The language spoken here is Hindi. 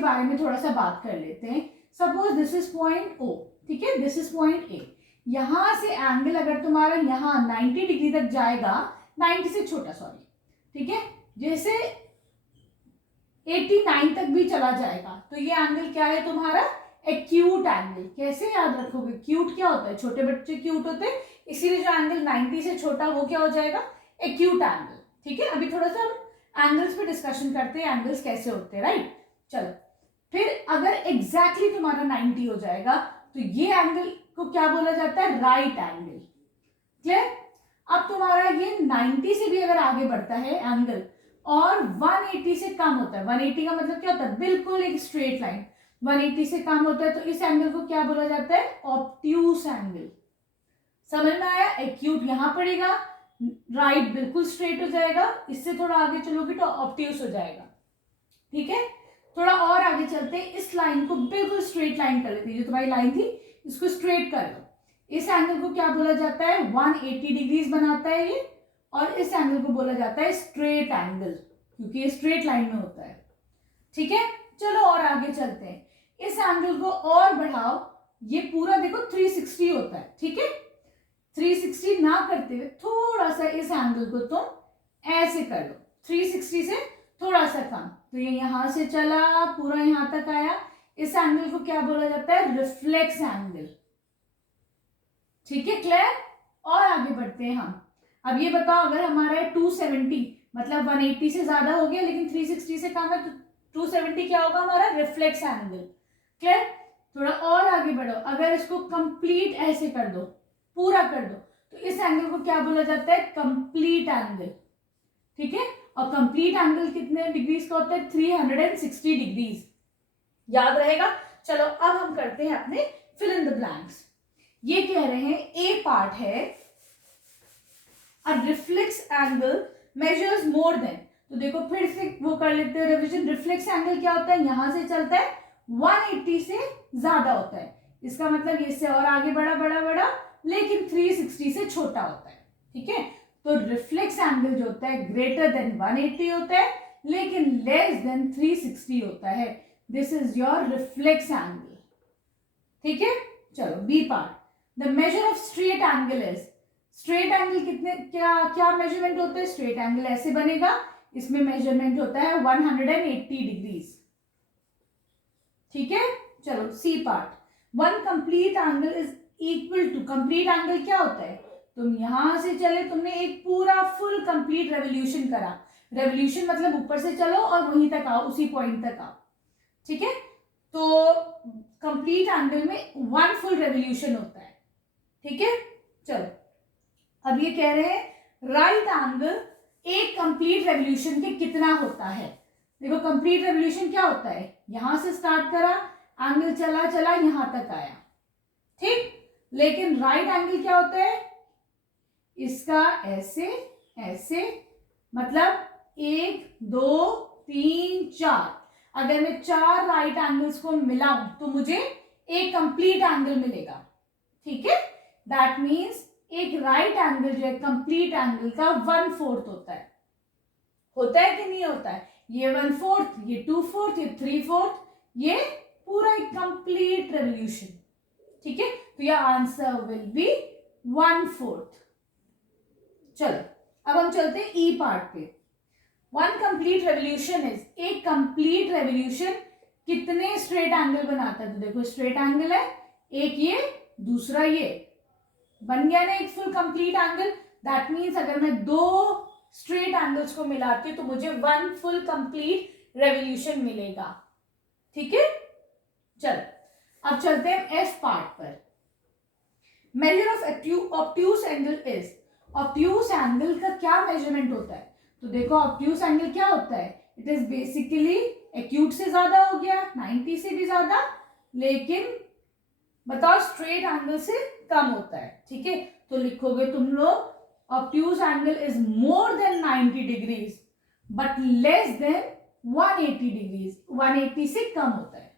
बारे में थोड़ा सा बात कर लेते हैं। Suppose this is point O, ठीक है, दिस इज पॉइंट ए। यहां से एंगल अगर तुम्हारा यहाँ 90 डिग्री तक जाएगा, 90 से छोटा सॉरी, ठीक है, जैसे 89 तक भी चला जाएगा तो ये एंगल क्या है तुम्हारा, एक्यूट एंगल। कैसे याद रखोगे, क्यूट क्या होता है, छोटे बच्चे क्यूट होते हैं, इसीलिए जो एंगल 90 से छोटा वो क्या हो जाएगा, एक्यूट एंगल। ठीक है, अभी थोड़ा सा हम एंगल्स पे डिस्कशन करते हैं, एंगल्स कैसे होते हैं, राइट। चलो, फिर अगर एग्जैक्टली तुम्हारा 90 हो जाएगा तो ये एंगल को क्या बोला जाता है, राइट एंगल। क्लियर। अब तुम्हारा ये 90 से भी अगर आगे बढ़ता है एंगल और 180 से कम होता है, 180 का मतलब क्या होता है, बिल्कुल एक स्ट्रेट लाइन, 180 से कम होता है तो इस एंगल को क्या बोला जाता है, ऑब्ट्यूस एंगल। समझ में आया, एक्यूट यहां पड़ेगा, राइट बिल्कुल स्ट्रेट हो जाएगा, इससे थोड़ा आगे चलोगे तो ऑब्ट्यूस हो जाएगा। ठीक है, थोड़ा और आगे चलते हैं, इस लाइन को बिल्कुल स्ट्रेट लाइन कर लेते हैं, जो तुम्हारी लाइन थी इसको स्ट्रेट कर लो। इस एंगल को क्या बोला जाता है, 180 डिग्रीज बनाता है ये, और इस एंगल को बोला जाता है स्ट्रेट एंगल, क्योंकि ये स्ट्रेट लाइन में होता है। ठीक है, चलो और आगे चलते हैं, इस एंगल को और बढ़ाओ, ये पूरा देखो 360 होता है। ठीक है, 360 ना करते हुए थोड़ा सा इस एंगल को तुम ऐसे कर लो, 360 से थोड़ा सा कम, तो ये यहां से चला पूरा यहां तक आया। इस एंगल को क्या बोला जाता है, रिफ्लेक्स एंगल। ठीक है, क्लियर। और आगे बढ़ते हैं हम। अब ये बताओ, अगर हमारा है 270, मतलब 180 से ज्यादा हो गया लेकिन 360 से कम है, तो 270 क्या होगा हमारा, रिफ्लेक्स एंगल। क्लियर। थोड़ा और आगे बढ़ो, अगर इसको कंप्लीट ऐसे कर दो, पूरा कर दो, तो इस एंगल को क्या बोला जाता है, कंप्लीट एंगल। ठीक है, और कंप्लीट एंगल कितने डिग्रीज का होता है, 360 डिग्रीज। याद रहेगा। चलो अब हम करते हैं अपने फिल इन द ब्लैंक्स। ये कह रहे हैं ए पार्ट है, a reflex angle measures more than, तो देखो फिर से वो कर लेते हैं रिवीजन। रिफ्लेक्स एंगल क्या होता है, यहां से चलता है 180 से ज्यादा होता है, इसका मतलब इससे और आगे बढ़ा बढ़ा बढ़ा, लेकिन 360 से छोटा होता है। ठीक है, तो रिफ्लेक्स एंगल जो होता है ग्रेटर देन 180 होता है, लेकिन लेस देन 360 होता है। This is your reflex angle. ठीक है, चलो B part, the measure of straight angle is, straight angle कितने, क्या क्या मेजरमेंट होता है, स्ट्रेट एंगल ऐसे बनेगा, इसमें मेजरमेंट होता है 180 डिग्रीज। ठीक है, चलो C part, one complete angle is equal to, complete angle क्या होता है, तुम यहां से चले, तुमने एक पूरा फुल कंप्लीट रेवोल्यूशन करा, रेवोल्यूशन मतलब ऊपर से चलो और वहीं तक आओ, उसी पॉइंट तक आओ। ठीक है, तो कंप्लीट एंगल में 1 फुल रेवोल्यूशन होता है। ठीक है, चलो अब ये कह रहे हैं राइट एंगल एक कंप्लीट रेवोल्यूशन के कितना होता है। देखो कंप्लीट रेवोल्यूशन क्या होता है, यहां से स्टार्ट करा, एंगल चला चला यहां तक आया। ठीक, लेकिन राइट एंगल क्या होता है, इसका ऐसे ऐसे, मतलब 1 2 3 4, अगर मैं 4 राइट एंगल्स को मिलाऊं तो मुझे एक कंप्लीट एंगल मिलेगा। ठीक है, दैट मीन्स एक राइट एंगल जो है कंप्लीट एंगल का 1/4 होता है कि नहीं होता है, ये 1/4, ये 2/4, ये 3/4, ये पूरा एक कंप्लीट रेवोल्यूशन। ठीक है, तो योर आंसर विल बी 1/4। चलो अब हम चलते हैं ई पार्ट पे। 1 कंप्लीट रेवोल्यूशन इज, एक कंप्लीट रेवोल्यूशन कितने स्ट्रेट एंगल बनाता है, तो देखो स्ट्रेट एंगल है एक, ये दूसरा, ये बन गया ना एक full complete angle. That means अगर मैं 2 स्ट्रेट एंगल्स को मिलाती हूँ तो मुझे 1 फुल कंप्लीट रेवोल्यूशन मिलेगा। ठीक है, चल अब चलते हैं एफ पार्ट पर। Measure of obtuse angle is, obtuse angle का क्या मेजरमेंट होता है, तो देखो ऑब्ट्यूस एंगल क्या होता है, इट इज बेसिकली एक्यूट से ज्यादा हो गया, 90 से भी ज्यादा, लेकिन बताओ स्ट्रेट एंगल से कम होता है। ठीक है, तो लिखोगे तुम लोग obtuse angle is more than 90 degrees but less than 180 degrees, 180 से कम होता है।